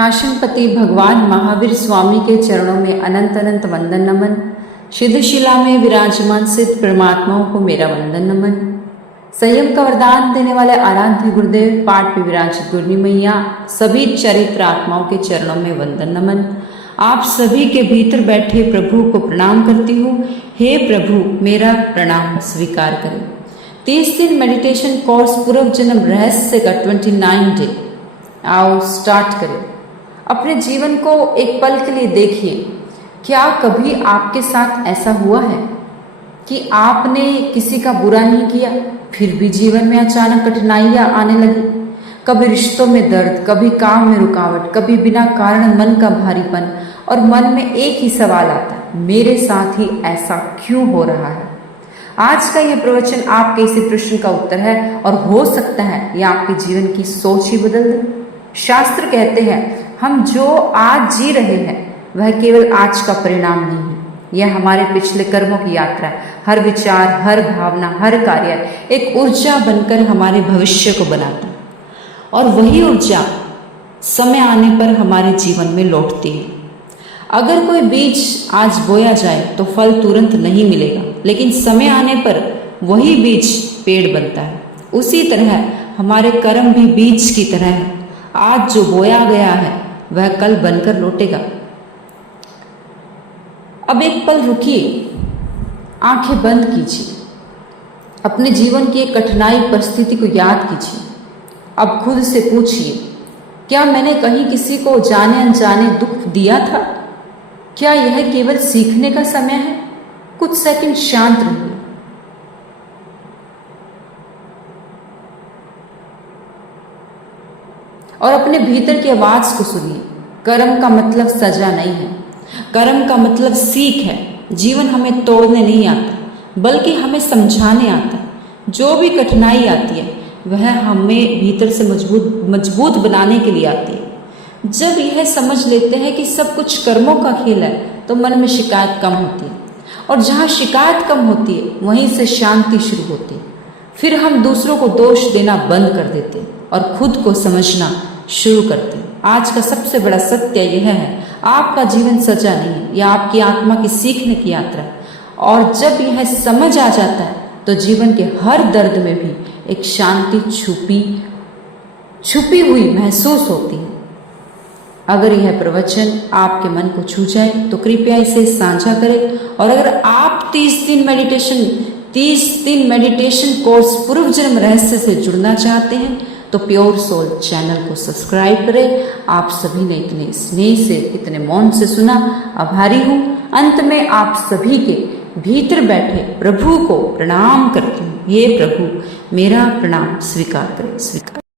शासनपति भगवान महावीर स्वामी के चरणों में अनंत अनंत वंदन नमन। सिद्धशिला में विराजमान सिद्ध परमात्माओं को मेरा वंदन नमन। संयम का वरदान देने वाले आराध्य गुरुदेव पाठ पे विराजित गुरनी मैया सभी चरित्र आत्माओं के चरणों में वंदन नमन। आप सभी के भीतर बैठे प्रभु को प्रणाम करती हूँ। हे प्रभु मेरा प्रणाम स्वीकार करें। 30 दिन मेडिटेशन कोर्स पूर्व जन्म रहस्य का 29 डे। आओ स्टार्ट करें। अपने जीवन को एक पल के लिए देखिए। क्या कभी आपके साथ ऐसा हुआ है कि आपने किसी का बुरा नहीं किया, फिर भी जीवन में अचानक कठिनाइयां आने लगी? कभी रिश्तों में दर्द, कभी काम में रुकावट, कभी बिना कारण मन का भारीपन, और मन में एक ही सवाल आता है, मेरे साथ ही ऐसा क्यों हो रहा है? आज का यह प्रवचन आपके इसी प्रश्न का उत्तर है, और हो सकता है यह आपके जीवन की सोच ही बदल दे। शास्त्र कहते हैं हम जो आज जी रहे हैं वह केवल आज का परिणाम नहीं है, यह हमारे पिछले कर्मों की यात्रा है। हर विचार, हर भावना, हर कार्य एक ऊर्जा बनकर हमारे भविष्य को बनाता है, और वही ऊर्जा समय आने पर हमारे जीवन में लौटती है। अगर कोई बीज आज बोया जाए तो फल तुरंत नहीं मिलेगा, लेकिन समय आने पर वही बीज पेड़ बनता है। उसी तरह हमारे कर्म भी बीज की तरह है। आज जो बोया गया है वह कल बनकर लौटेगा। अब एक पल रुकिए, आंखें बंद कीजिए, अपने जीवन की एक कठिनाई परिस्थिति को याद कीजिए। अब खुद से पूछिए, क्या मैंने कहीं किसी को जाने अनजाने दुख दिया था? क्या यह केवल सीखने का समय है? कुछ सेकंड शांत रहिए। और अपने भीतर की आवाज को सुनिए। कर्म का मतलब सजा नहीं है, कर्म का मतलब सीख है। जीवन हमें तोड़ने नहीं आता, बल्कि हमें समझाने आता है। जो भी कठिनाई आती है वह हमें भीतर से मजबूत बनाने के लिए आती है। जब यह समझ लेते हैं कि सब कुछ कर्मों का खेल है, तो मन में शिकायत कम होती है, और जहाँ शिकायत कम होती है वहीं से शांति शुरू होती है। फिर हम दूसरों को दोष देना बंद कर देते हैं और खुद को समझना शुरू करते हैं। आज का सबसे बड़ा सत्य यह है, आपका जीवन सजा नहीं है, यह आपकी आत्मा की सीखने की यात्रा है। और जब यह समझ आ जाता है तो जीवन के हर दर्द में भी एक शांति छुपी हुई महसूस होती है। अगर यह प्रवचन आपके मन को छू जाए तो कृपया इसे साझा करें। और अगर आप 30 दिन मेडिटेशन कोर्स पूर्व जन्म रहस्य से जुड़ना चाहते हैं तो प्योर सोल चैनल को सब्सक्राइब करें। आप सभी ने इतने स्नेह से, इतने मौन से सुना, आभारी हूँ। अंत में आप सभी के भीतर बैठे प्रभु को प्रणाम करती हूँ। हे प्रभु मेरा प्रणाम स्वीकार करें, स्वीकार।